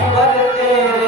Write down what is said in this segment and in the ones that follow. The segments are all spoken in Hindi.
शिवर तेरे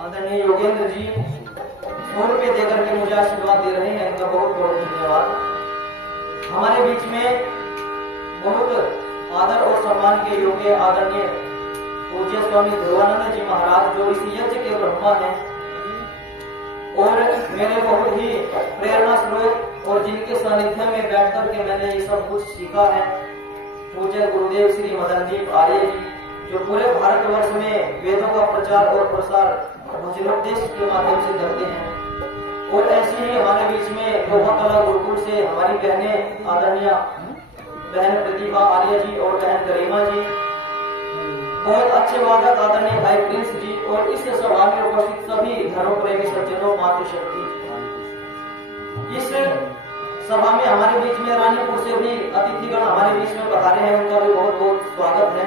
आदरणीय योगेंद्र जी 100 रुपये देकर के मुझे आशीर्वाद दे रहे हैं, इनका बहुत बहुत धन्यवाद। हमारे बीच में बहुत आदर और सम्मान के योग्य आदरणीय पूज्य स्वामी ध्रुवानंद जी महाराज, जो इस यज्ञ के ब्रह्मा हैं और मेरे बहुत ही प्रेरणा स्रोत और जिनके सानिध्य में बैठ करके मैंने ये सब कुछ सीखा है, पूज्य गुरुदेव श्री मदन जी आर्य जी, जो पूरे भारतवर्ष में वेदों का प्रचार और प्रसार भजनोपदेश के माध्यम से करते हैं। और ऐसे ही हमारे बीच में लोहा कला गुरुकुल से हमारी बहनें आदरणीय बहन प्रतिभा आर्य जी और बहन गरिमा जी, बहुत अच्छे वादक आदरणीय भाई प्रिंस जी, और इस सभा में उपस्थित सभी धर्म प्रेमी सज्जनों, मातृशक्ति। इस सभा में हमारे बीच में रानीपुर से भी अतिथिगण हमारे बीच में पधारे हैं, उनका भी बहुत बहुत स्वागत है।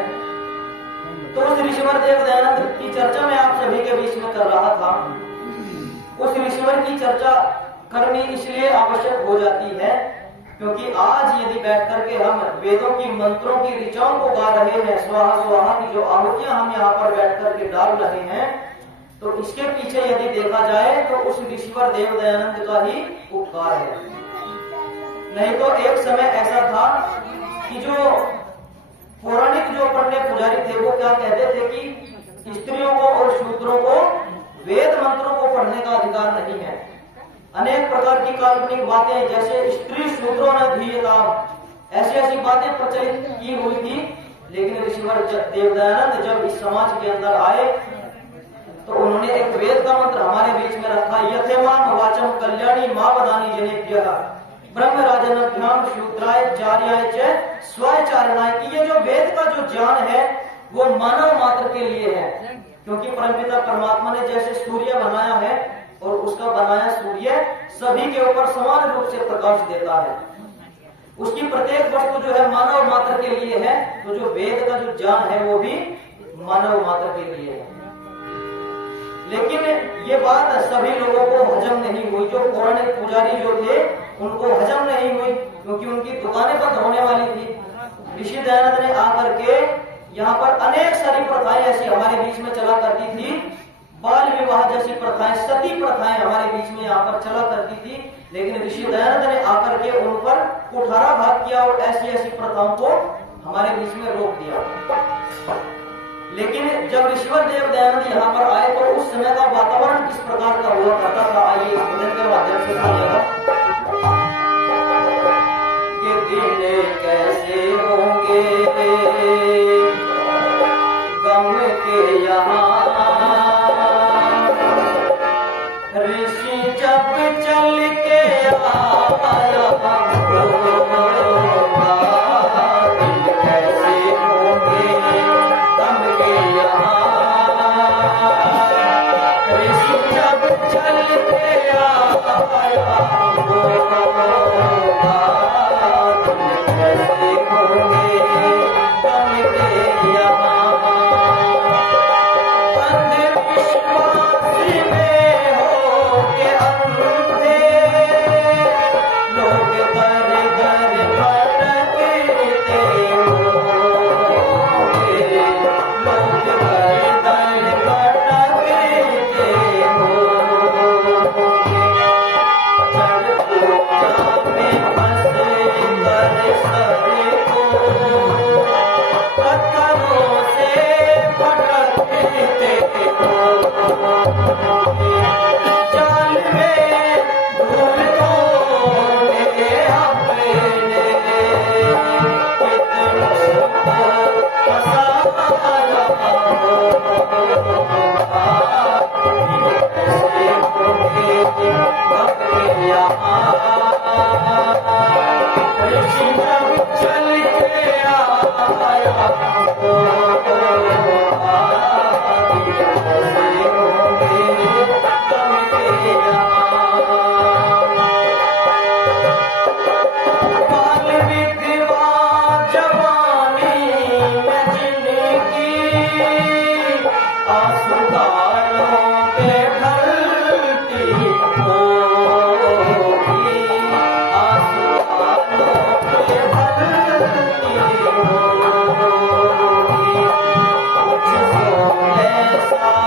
तो उस ऋषिवर देव दयानंद की चर्चा मैं आप सभी के बीच में कर रहा था। उस ऋषिवर की चर्चा करनी इसलिए आवश्यक हो जाती है क्योंकि आज यदि बैठ करके हम वेदों की मंत्रों की ऋचाओं को गा रहे हैं, स्वाहा स्वाहा की जो आहुतियां हम यहाँ पर बैठ करके डाल रहे हैं, तो इसके पीछे यदि देखा जाए तो उस ऋषिवर देव दयानंद का ही उपकार है। नहीं तो एक समय ऐसा था कि जो पौराणिक जो पंडित पुजारी थे वो क्या कहते थे कि स्त्रियों को और शूद्रों को वेद मंत्रों को पढ़ने का अधिकार नहीं है। अनेक प्रकार की काल्पनिक बातें, जैसे स्त्री शूद्रों ने धीयताम, ऐसी ऐसी बातें प्रचलित की हुई थी। लेकिन ऋषिवर देव दयानंद जब इस समाज के अंदर आए तो उन्होंने एक वेद का मंत्र हमारे बीच में रखा, यथेमाम वाचम कल्याणी मां वदानी जनेभ्यः ब्रह्म राजनाभ्याम शूद्राय चार्याय च स्वाचारणाय, कि ये जो वेद का जो ज्ञान है वो मानव मात्र के लिए है। क्योंकि परमपिता परमात्मा ने जैसे सूर्य बनाया है और उसका बनाया सूर्य सभी के ऊपर समान रूप से प्रकाश देता है, उसकी प्रत्येक वस्तु जो है मानव मात्र के लिए है, तो जो वेद का जो ज्ञान है वो भी मानव मात्र के लिए है। लेकिन ये बात सभी लोगों को हजम नहीं हुई। जो पौराणिक पुजारी जो थे उनको हजम नहीं हुई, क्योंकि उनकी दुकानें बंद होने वाली थी। ऋषि दयानंद ने आकर के यहाँ पर अनेक सारी प्रथाएं ऐसी हमारे बीच में चला करती थी, बाल विवाह जैसी प्रथाएं, सती प्रथाएं हमारे बीच में यहाँ पर चला करती थी। लेकिन ऋषि दयानंद ने आकर के उन पर कुठाराघात किया और ऐसी ऐसी प्रथाओं को हमारे बीच में रोक दिया। लेकिन जब ऋषिवर देव दयानंद यहाँ पर आए तो उस समय का वातावरण किस प्रकार का हुआ करता था, आइए इस भजन के माध्यम से सुनिएगा। कि दिन कैसे होंगे गम के यहाँ, ऋषि जब चल के आया ऐसा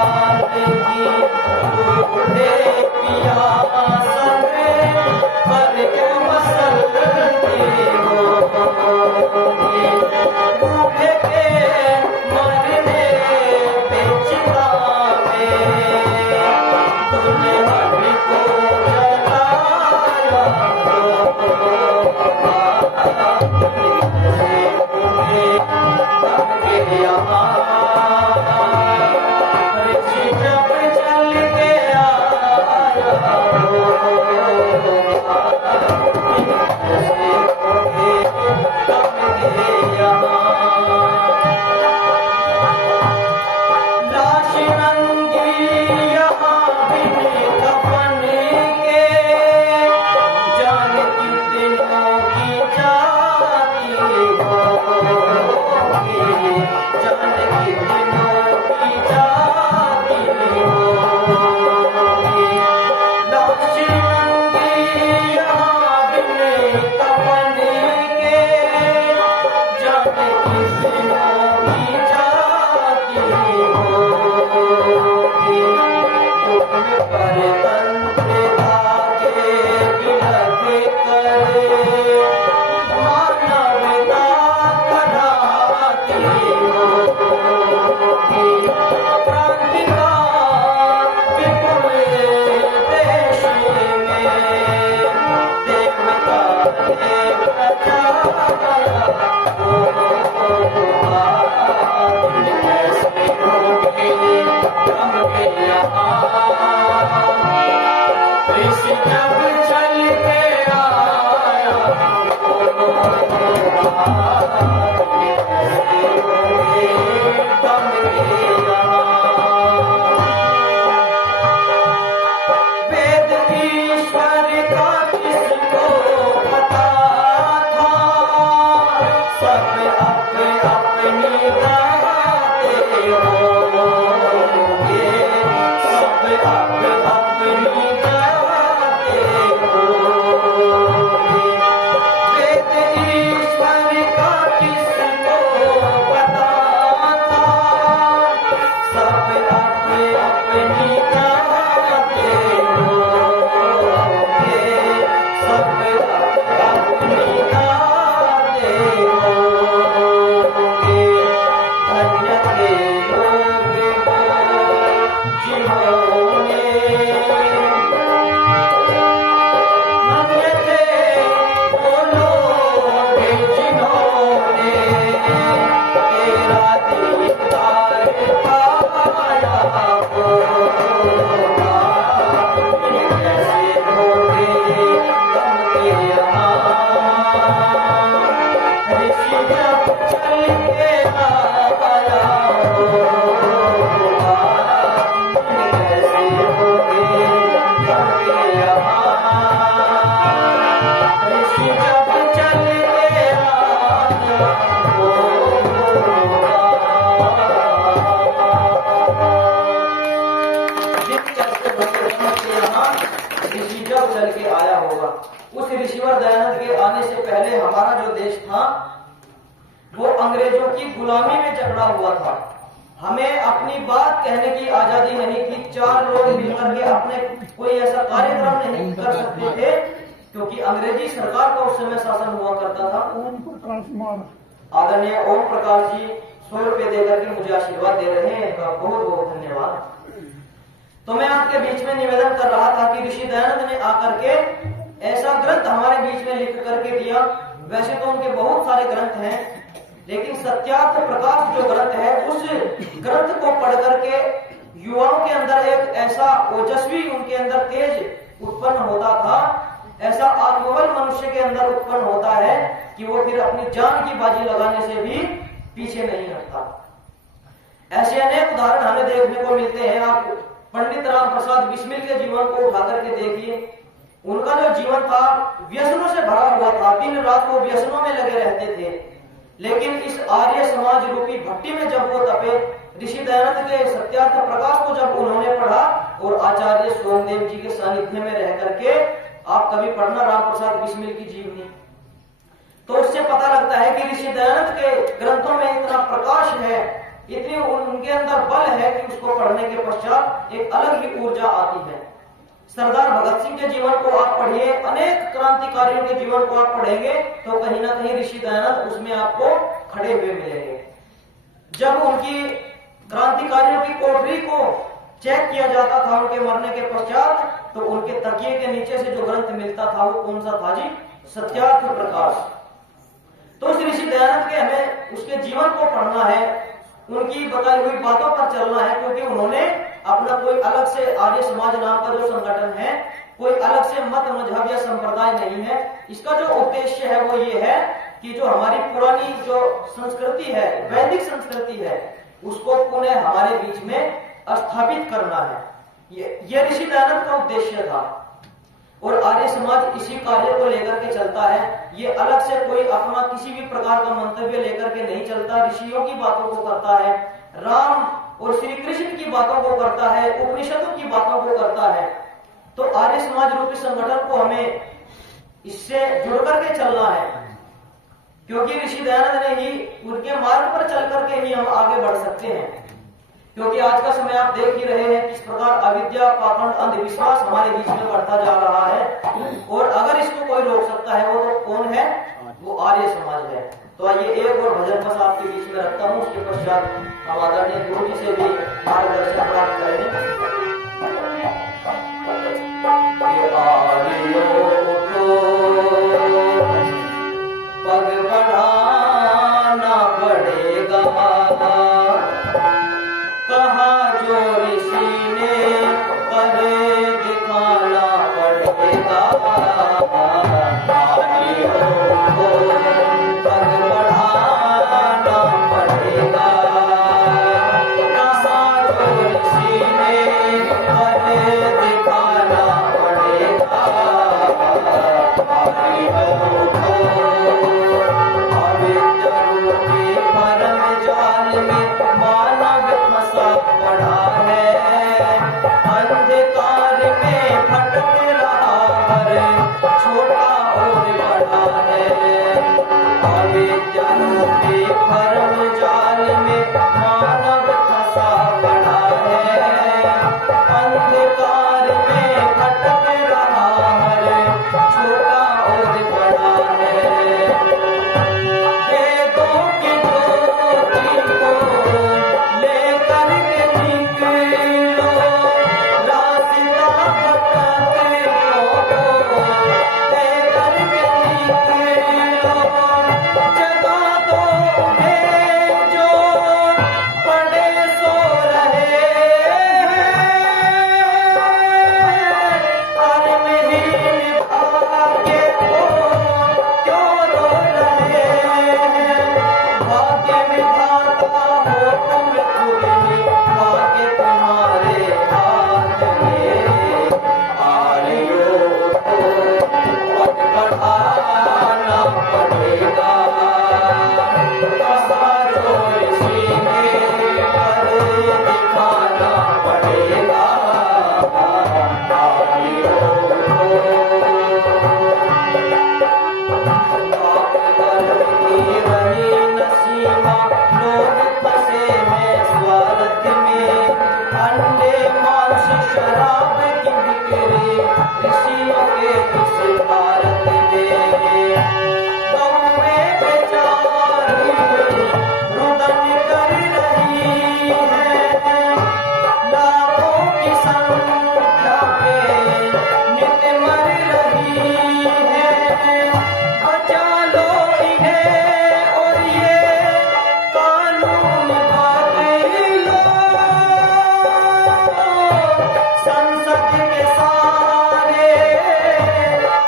आदरणीय ओम प्रकाश जी 100 रुपए देकर के मुझे आशीर्वाद दे रहे हैं, इनका बहुत बहुत धन्यवाद। तो मैं आपके बीच में निवेदन कर रहा था कि ऋषि दयानंद ने आकर के ऐसा ग्रंथ हमारे बीच में लिख करके दिया। वैसे तो उनके बहुत सारे ग्रंथ हैं, लेकिन सत्यार्थ प्रकाश जो ग्रंथ है उस ग्रंथ को पढ़ करके युवाओं के अंदर एक ऐसा ओजस्वी, उनके अंदर तेज उत्पन्न होता था, ऐसा आत्मबल मनुष्य के अंदर उत्पन्न होता है कि वो फिर अपनी जान की बाजी लगाने से भी पीछे नहीं हटता। ऐसे अनेक उदाहरण हमें देखने को मिलते हैं। आप पंडित राम प्रसाद बिस्मिल के जीवन को उठा करके देखिए। उनका जो जीवन था व्यसनों से भरा हुआ था, दिन रात वो व्यसनों में लगे रहते थे। लेकिन इस आर्य समाज रूपी भट्टी में जब वो तपे, ऋषि दयानंद के सत्यार्थ प्रकाश को जब उन्होंने पढ़ा और आचार्य सोमदेव जी के सानिध्य में रह करके, आप कभी पढ़ना राम प्रसाद बिस्मिल की जीवनी, तो उससे पता लगता है कि ऋषि दयानंद के ग्रंथों में इतना प्रकाश है इतनी उनके अंदर बल है कि उसको पढ़ने के पश्चात एक अलग ही ऊर्जा आती है। सरदार भगत सिंह के जीवन को आप पढ़िए, अनेक क्रांतिकारियों के जीवन को आप पढ़ेंगे तो कहीं ना कहीं ऋषि दयानंद उसमें आपको खड़े हुए मिलेंगे। जब उनकी क्रांतिकारियों की कोठरी को चेक किया जाता था उनके मरने के पश्चात, तो उनके तकिए के नीचे से जो ग्रंथ मिलता था वो कौन सा था जी? सत्यार्थ प्रकाश। तो उस ऋषि दयानंद के हमें उसके जीवन को पढ़ना है, उनकी बताई हुई बातों पर चलना है, क्योंकि उन्होंने अपना कोई अलग से आर्य समाज नाम का जो संगठन है, कोई अलग से मत मजहब या संप्रदाय नहीं है। इसका जो उद्देश्य है वो ये है कि जो हमारी पुरानी जो संस्कृति है, वैदिक संस्कृति है, उसको पुनः हमारे बीच में स्थापित करना है। ये ऋषि दयानंद का उद्देश्य था और आर्य समाज इसी कार्य को लेकर के चलता है। ये अलग से कोई अपना किसी भी प्रकार का मंतव्य लेकर के नहीं चलता, ऋषियों की बातों को करता है, राम और श्री कृष्ण की बातों को करता है, उपनिषदों की बातों को करता है। तो आर्य समाज रूपी संगठन को हमें इससे जुड़ करके चलना है, क्योंकि ऋषि दयानंद ने ही उनके मार्ग पर चल करके ही हम आगे बढ़ सकते हैं। क्योंकि आज का समय आप देख ही रहे हैं किस प्रकार अविद्या, पाखंड, अंधविश्वास हमारे बीच में बढ़ता जा रहा है, और अगर इसको कोई रोक सकता है वो तो कौन है? वो आर्य समाज है। तो आइए एक और भजन बस आपके बीच में रखता हूँ, उसके पश्चात हम आदरणीय गुरु जी से भी मार्गदर्शन प्राप्त करेंगे। पग बढ़ाना पड़ेगा, कहा जो ऋषि ने कर दिखाना पड़ेगा। पग बढ़ाना पड़ेगा, कहा जो ऋषि ने कर दिखाना पड़ेगा। भरम जाल में मानव फंसा पड़ा है, अंधकार में भटक रहा हर छोटा और बड़ा है। अविद्या रूपी भरम जाल में मानव फंसा पड़ा है, अंधकार में भटक रहा हर छोटा और बड़ा है। वेदों की ज्योति को लेकर के निकलो, रास्ता भटके को लेकर के निकलो। जगा दो उन्हें जो पड़े सो रहे हैं, कर्महीन भाग्य को क्यों रो रहे हैं। भाग्य विधाता हो तुम खुद ही, भाग्य तुम्हारे हाथ में। आर्यों को पग बढ़ाना पड़ेगा, कहा जो ऋषि ने कर दिखाना पड़ेगा। आर्यों की रही नसीमा, लोग फंसे हैं स्वार्थ में। अंडे मांस शराब की बिक्री ऋषियों के इस भारत में। गौएं बेचारी रुदन कर रही है, लाखों की संख्या में नित्य मर रही है। बचा लो इन्हें और ये कानून बदलो, संसद के सारे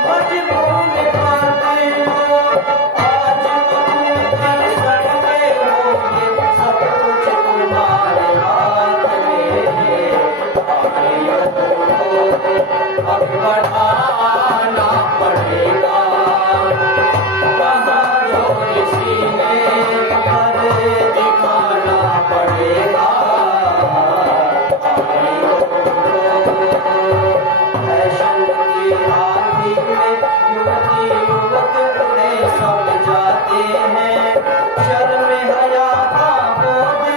मजबूर बदलो। आज तुम कर सकते होगे, सब कुछ तुम्हारे हाथ में। आर्यों को पग बढ़ाना पड़ेगा, कहा जो ऋषि ने कर दिखाना पड़ेगा। फैशन की आंधी में युवती युवक उड़े सब जाते हैं, शर्म हया का बोझ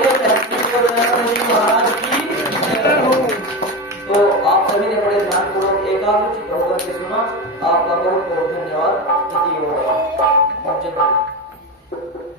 बोले दयानंद जी महाराज की जय हो। तो आप सभी ने बड़े ध्यानपूर्वक एकाग्रचित्त होकर के सुना। आपका बहुत बहुत धन्यवाद। जय हो।